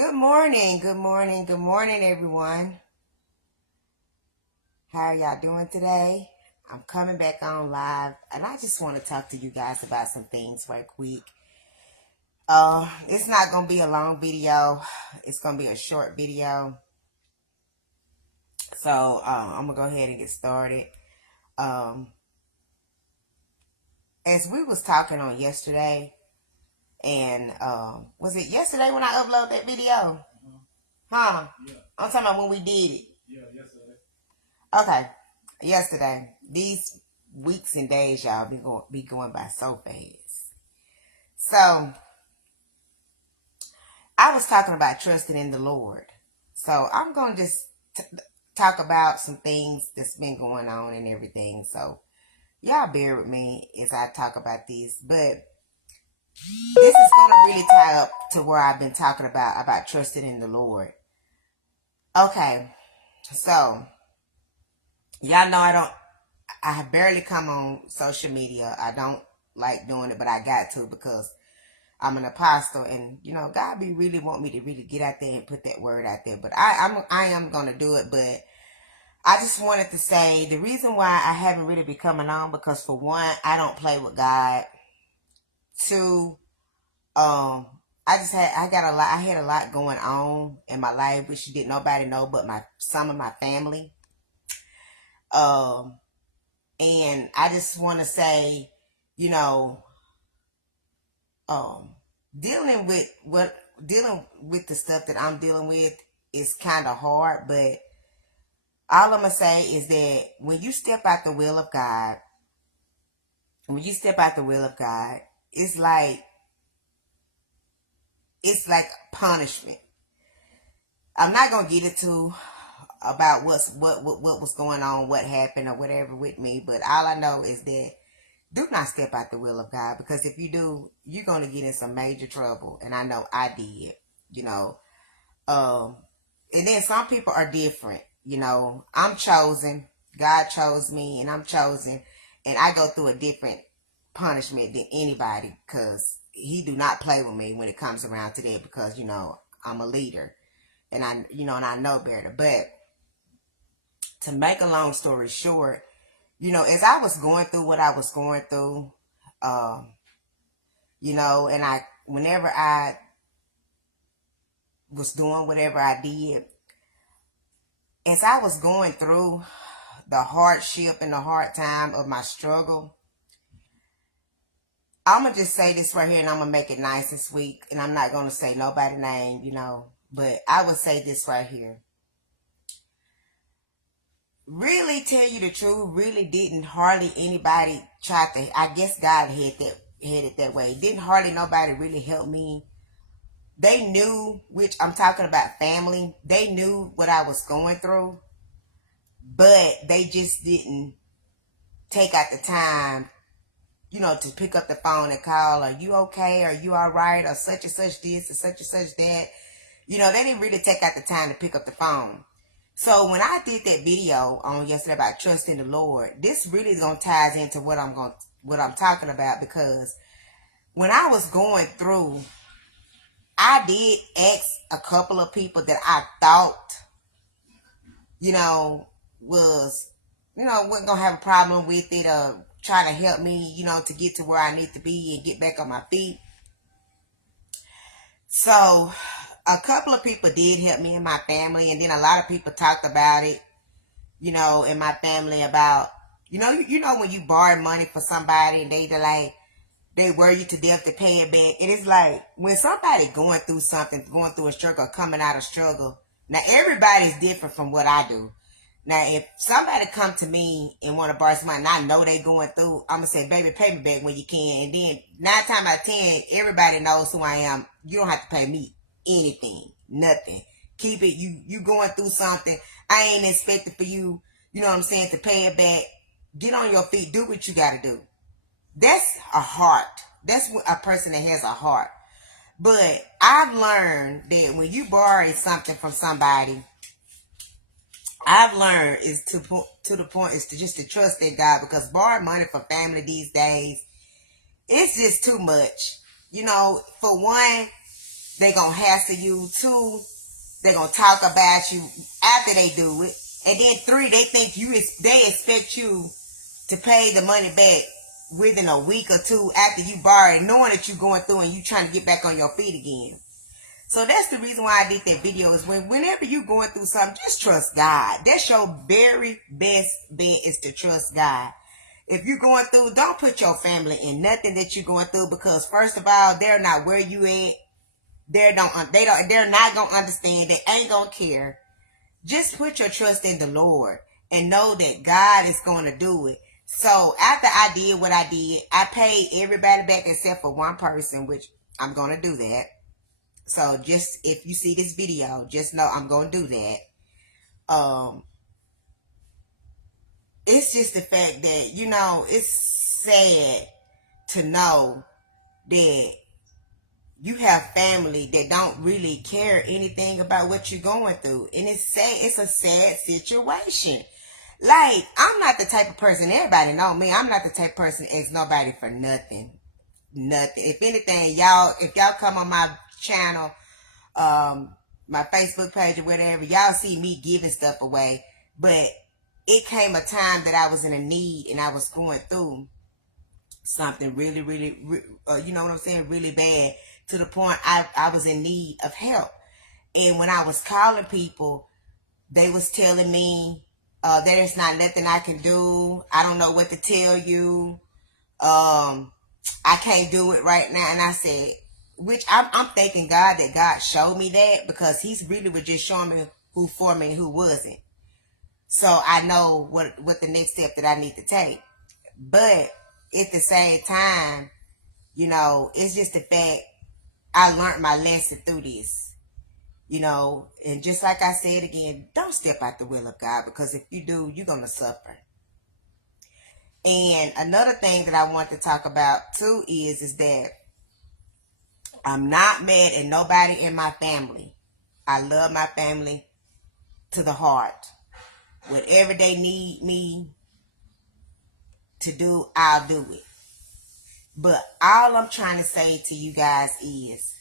Good morning, good morning, good morning, everyone. How are y'all doing today? I'm coming back on live, and I just want to talk to you guys about some things right quick. It's not gonna be a long video. It's gonna be a short video. So I'm gonna go ahead and get started. Um, as we was talking on yesterday, and was it yesterday when I uploaded that video? Huh? Yeah. I'm talking about when we did it. Yeah, yesterday. Okay, yesterday. These weeks and days, y'all, be going by so fast. So I was talking about trusting in the Lord. So I'm gonna just talk about some things that's been going on and everything. So y'all bear with me as I talk about these, but this is gonna really tie up to where I've been talking about trusting in the Lord. Okay, so y'all know I barely come on social media. I don't like doing it, but I got to because I'm an apostle, and God be really want me to really get out there and put that word out there. But I am gonna do it. But I just wanted to say the reason why I haven't really been coming on, because for one, I don't play with God. Two, I had a lot going on in my life which didn't nobody know but some of my family. And I just want to say, you know, um, dealing with the stuff that I'm dealing with is kind of hard. But all I'm gonna say is that when you step out the will of God, it's like punishment. I'm not gonna get into about what was going on, what happened, or whatever with me. But all I know is that do not step out the will of God, because if you do, you're gonna get in some major trouble. And I know I did. You know, and then some people are different. I'm chosen. God chose me, and I'm chosen, and I go through a different punishment than anybody, because He do not play with me when it comes around to that, because I'm a leader, and I know better. But to make a long story short, as I was going through what I was going through, and whenever I was doing whatever I did, as I was going through the hardship and the hard time of my struggle, I'm going to just say this right here, and I'm going to make it nice and sweet, and I'm not going to say nobody's name, but I would say this right here. Really, tell you the truth, really didn't hardly anybody try to, I guess God had it that way. Didn't hardly nobody really help me. They knew, which I'm talking about family, they knew what I was going through, but they just didn't take out the time, to pick up the phone and call, are you okay? Are you all right? Or such and such this, or such and such that. They didn't really take out the time to pick up the phone. So when I did that video on yesterday about trusting the Lord, this really is going to ties into what I'm talking about, because when I was going through, I did ask a couple of people that I thought, was, wasn't going to have a problem with it, or try to help me, to get to where I need to be and get back on my feet. So a couple of people did help me in my family, and then a lot of people talked about it, in my family about, when you borrow money for somebody and they worry you to death to pay it back. And it's like, when somebody going through something, going through a struggle, coming out of struggle, now everybody's different from what I do. Now, if somebody come to me and want to borrow some money, and I know they going through, I'm going to say, baby, pay me back when you can. And then 9 times out of 10, everybody knows who I am. You don't have to pay me anything, nothing. Keep it, you going through something. I ain't expecting for you, you know what I'm saying, to pay it back. Get on your feet, do what you got to do. That's a heart. That's a person that has a heart. But I've learned that when you borrow something from somebody, I've learned is to the point is to just to trust in God, because borrowing money for family these days, it's just too much. For one, They gonna hassle you. 2, they gonna talk about you after they do it. And then 3, they think they expect you to pay the money back within a week or 2 after you borrow it, knowing that you're going through and you trying to get back on your feet again. So that's the reason why I did that video, is whenever you're going through something, just trust God. That's your very best bet, is to trust God. If you're going through, don't put your family in nothing that you're going through, because first of all, they're not where you at. They're not gonna understand. They ain't gonna care. Just put your trust in the Lord and know that God is gonna do it. So after I did what I did, I paid everybody back except for one person, which I'm gonna do that. So just, if you see this video, just know I'm gonna do that. It's just the fact that, it's sad to know that you have family that don't really care anything about what you're going through. And it's sad. It's a sad situation. Like, I'm not the type of person, everybody know me, I'm not the type of person that asks nobody for nothing. Nothing. If anything, if y'all come on my channel, my Facebook page or whatever, y'all see me giving stuff away. But it came a time that I was in a need and I was going through something really, really, you know what I'm saying, really bad, to the point I was in need of help. And when I was calling people, they was telling me, there's not nothing I can do. I don't know what to tell you. I can't do it right now. And I said, which I'm thanking God that God showed me that, because he's really was just showing me who for me and who wasn't. So I know what the next step that I need to take. But at the same time, it's just the fact I learned my lesson through this, and just like I said again, don't step out the will of God, because if you do, you're going to suffer. And another thing that I want to talk about too is that I'm not mad at nobody in my family. I love my family to the heart. Whatever they need me to do, I'll do it. But all I'm trying to say to you guys is,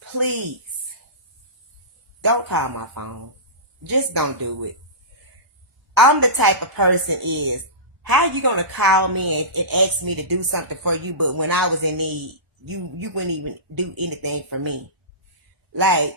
please, don't call my phone. Just don't do it. I'm the type of person is, how you going to call me and ask me to do something for you, but when I was in need, you wouldn't even do anything for me? Like,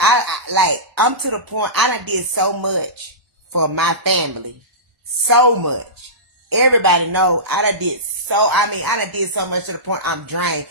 I'm to the point, I done did so much for my family. So much. Everybody know I done did so much to the point I'm drained.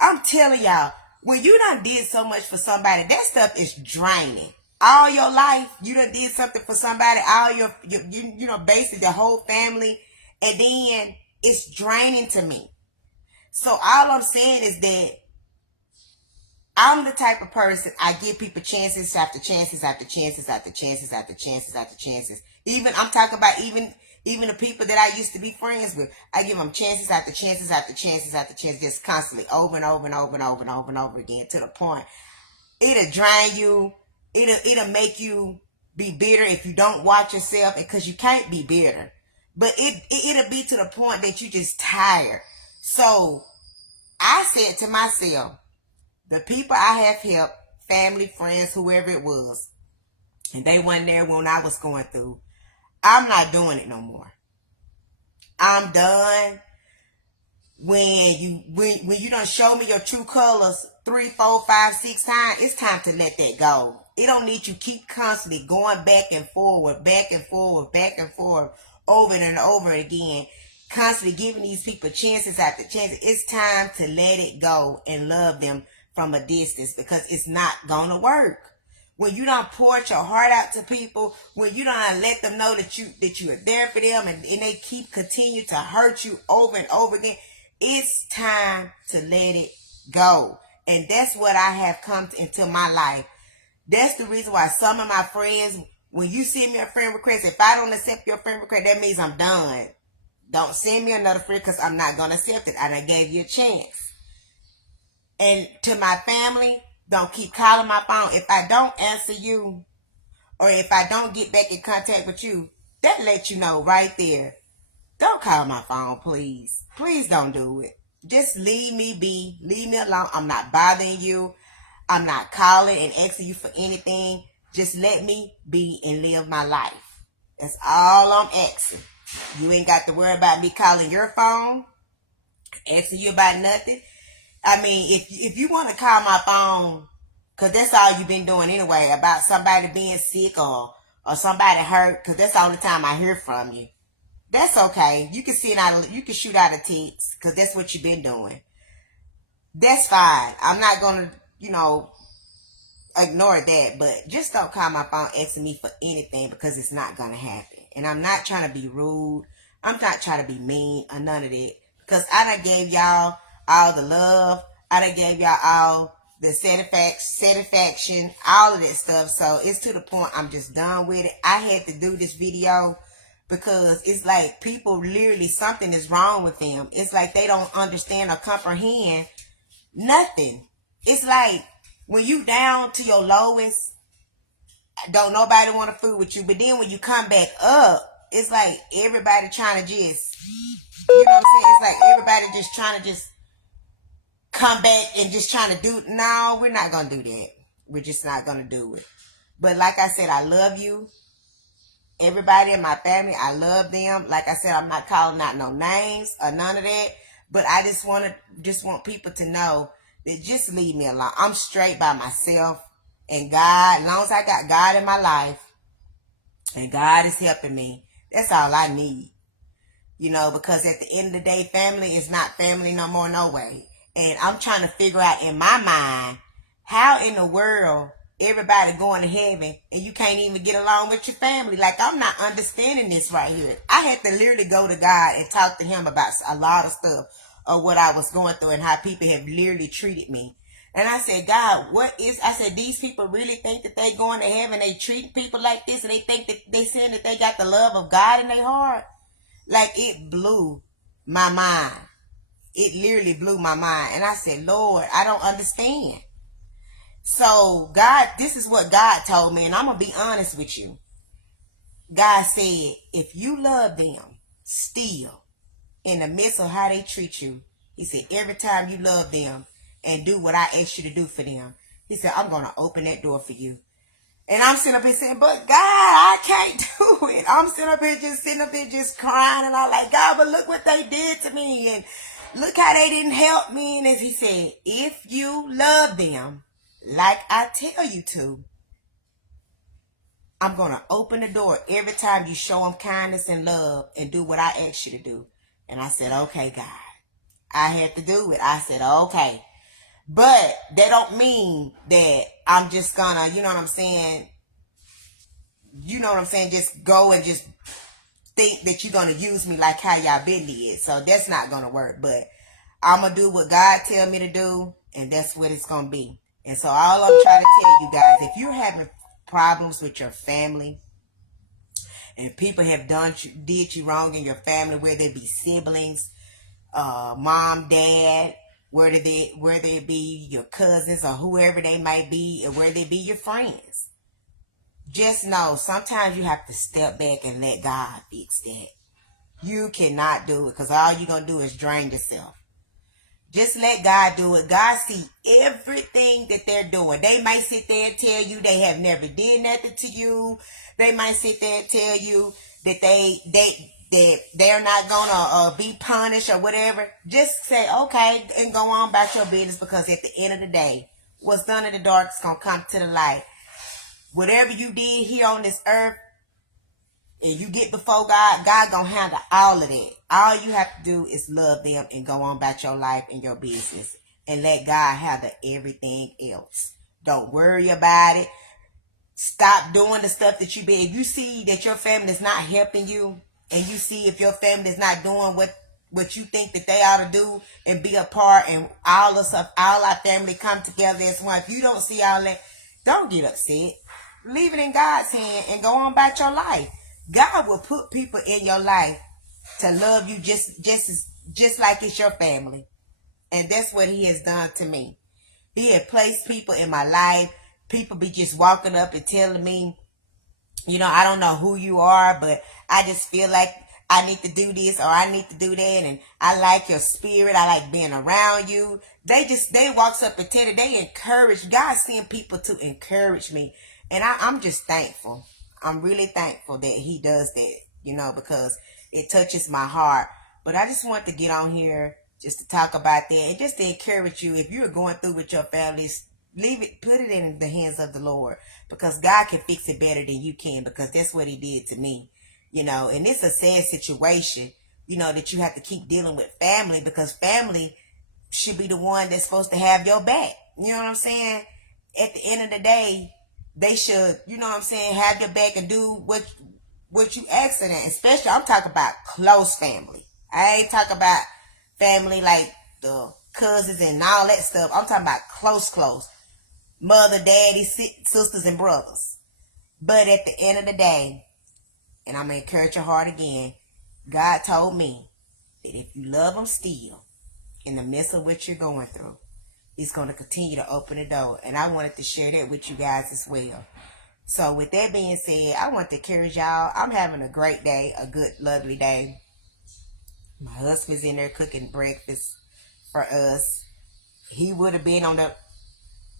I'm telling y'all, when you done did so much for somebody, that stuff is draining. All your life, you done did something for somebody, all your basically the whole family, and then it's draining to me. So all I'm saying is that I'm the type of person, I give people chances after chances after chances after chances after chances after chances. Even, I'm talking about even the people that I used to be friends with. I give them chances after chances after chances after chances, just constantly, over and over and over and over and over and over again, to the point it'll drain you. It'll make you be bitter if you don't watch yourself, because you can't be bitter. But it'll be to the point that you just tired. So I said to myself, the people I have helped, family, friends, whoever it was, and they weren't there when I was going through, I'm not doing it no more. I'm done. When you done show me your true colors 3, 4, 5, 6 times, it's time to let that go. It don't need you keep constantly going back and forward, back and forward, back and forward, over and over again, constantly giving these people chances after chances. It's time to let it go and love them from a distance, because it's not gonna work. When you don't pour your heart out to people, when you don't let them know that you are there for them, and they continue to hurt you over and over again, it's time to let it go. And that's what I have come into my life. That's the reason why some of my friends, when you send me a friend request, if I don't accept your friend request, that means I'm done. Don't send me another friend, because I'm not going to accept it. I done gave you a chance. And to my family, don't keep calling my phone. If I don't answer you, or if I don't get back in contact with you, that lets you know right there. Don't call my phone, please. Please don't do it. Just leave me be. Leave me alone. I'm not bothering you. I'm not calling and asking you for anything. Just let me be and live my life. That's all I'm asking. You ain't got to worry about me calling your phone, asking you about nothing. I mean, if you want to call my phone, because that's all you've been doing anyway, about somebody being sick or somebody hurt, because that's the only time I hear from you. That's okay. You can you can shoot out a text, because that's what you've been doing. That's fine. I'm not going to, ignore that, but just don't call my phone asking me for anything, because it's not going to happen. And I'm not trying to be rude. I'm not trying to be mean or none of that, because I done gave y'all all the love. I done gave y'all all the satisfaction, all of that stuff. So it's to the point I'm just done with it. I had to do this video because it's like people literally, something is wrong with them. It's like they don't understand or comprehend nothing. It's like when you down to your lowest, don't nobody want to fool with you. But then when you come back up, it's like everybody trying to just, you know what I'm saying? It's like everybody just trying to just come back and just trying to do. No, we're not going to do that. We're just not going to do it. But like I said, I love you. Everybody in my family, I love them. Like I said, I'm not calling out no names or none of that. But I just want people to know that just leave me alone. I'm straight by myself. And God, as long as I got God in my life and God is helping me, that's all I need. Because at the end of the day, family is not family no more, no way. And I'm trying to figure out in my mind, how in the world everybody going to heaven and you can't even get along with your family? Like, I'm not understanding this right here. I had to literally go to God and talk to him about a lot of stuff of what I was going through and how people have literally treated me. And I said, God, I said, these people really think that they going to heaven, they treating people like this, and they think that they saying that they got the love of God in their heart? Like, it blew my mind. It literally blew my mind. And I said, Lord, I don't understand. So God, this is what God told me, and I'm going to be honest with you. God said, if you love them still in the midst of how they treat you, he said, every time you love them and do what I asked you to do for them, he said, I'm going to open that door for you. And I'm sitting up here saying, but God, I can't do it. I'm sitting up here just crying. And I'm like, God, but look what they did to me. And look how they didn't help me. And as he said, if you love them like I tell you to, I'm going to open the door every time you show them kindness and love and do what I asked you to do. And I said, okay, God. I had to do it. I said, okay. But that don't mean that I'm just gonna, you know what I'm saying? Just go and just think that you're gonna use me like how y'all been did. So that's not gonna work. But I'm gonna do what God tell me to do, and that's what it's gonna be. And so all I'm trying to tell you guys, if you're having problems with your family, and people have did you wrong in your family, whether it be siblings, mom, dad, whether they be your cousins or whoever they might be, or whether they be your friends, just know sometimes you have to step back and let God fix that. You cannot do it, because all you're going to do is drain yourself. Just let God do it. God see everything that they're doing. They might sit there and tell you they have never did nothing to you. They might sit there and tell you that they're not gonna be punished or whatever. Just say okay and go on about your business, because at the end of the day, what's done in the dark is gonna come to the light. Whatever you did here on this earth, and you get before God, God gonna handle all of that. All you have to do is love them and go on about your life and your business, and let God handle everything else. Don't worry about it. Stop doing the stuff that if you see that your family is not helping you, and you see if your family is not doing what you think that they ought to do and be a part, and all our family come together as one. If you don't see all that, don't get upset. Leave it in God's hand and go on about your life. God will put people in your life to love you just like it's your family. And that's what he has done to me. He had placed people in my life. People be just walking up and telling me, I don't know who you are, but I just feel like I need to do this or I need to do that, and I like your spirit. I like being around you. They walks up and tell you, they encourage. God send people to encourage me. And I'm just thankful. I'm really thankful that he does that, because it touches my heart. But I just want to get on here just to talk about that and just to encourage you. If you're going through with your families, leave it, put it in the hands of the Lord, because God can fix it better than you can, because that's what he did to me, and it's a sad situation, that you have to keep dealing with family, because family should be the one that's supposed to have your back. You know what I'm saying? At the end of the day, they should, have your back and do what you ask them. Especially, I'm talking about close family. I ain't talking about family like the cousins and all that stuff. I'm talking about close. Mother, daddy, sisters, and brothers. But at the end of the day, and I'm going to encourage your heart again, God told me that if you love him still, in the midst of what you're going through, he's going to continue to open the door. And I wanted to share that with you guys as well. So with that being said, I want to encourage y'all. I'm having a great day, a good, lovely day. My husband's in there cooking breakfast for us. He would have been on the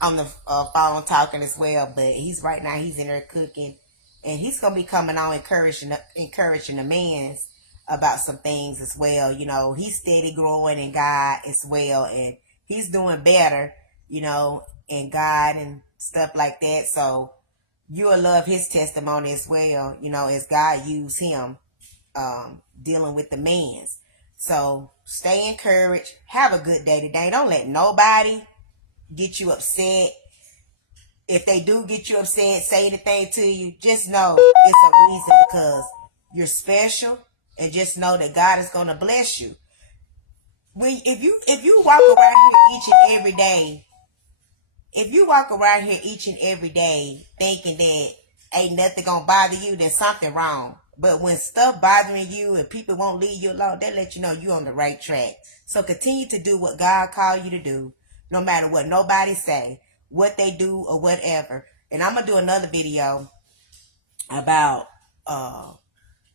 phone talking as well, but he's in there cooking, and he's gonna be coming on encouraging the mans about some things as well. He's steady growing in God as well, and he's doing better, in God and stuff like that. So you'll love his testimony as well, as God used him dealing with the mans. So stay encouraged. Have a good day today. Don't let nobody get you upset. If they do get you upset, say anything to you, just know it's a reason, because you're special, and just know that God is going to bless you. If you walk around here each and every day, thinking that ain't nothing gonna bother you, there's something wrong. But when stuff bothering you and people won't leave you alone, they let you know you're on the right track. So continue to do what God called you to do, no matter what nobody say, what they do, or whatever. And I'm gonna do another video about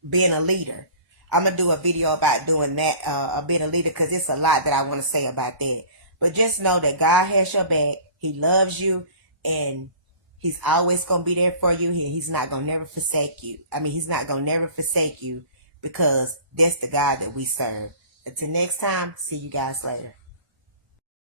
being a leader. I'm gonna do a video about doing that, being a leader, because it's a lot that I want to say about that. But just know that God has your back. He loves you, and he's always gonna be there for you. He's not gonna never forsake you. He's not gonna never forsake you, because that's the God that we serve. Until next time, see you guys later.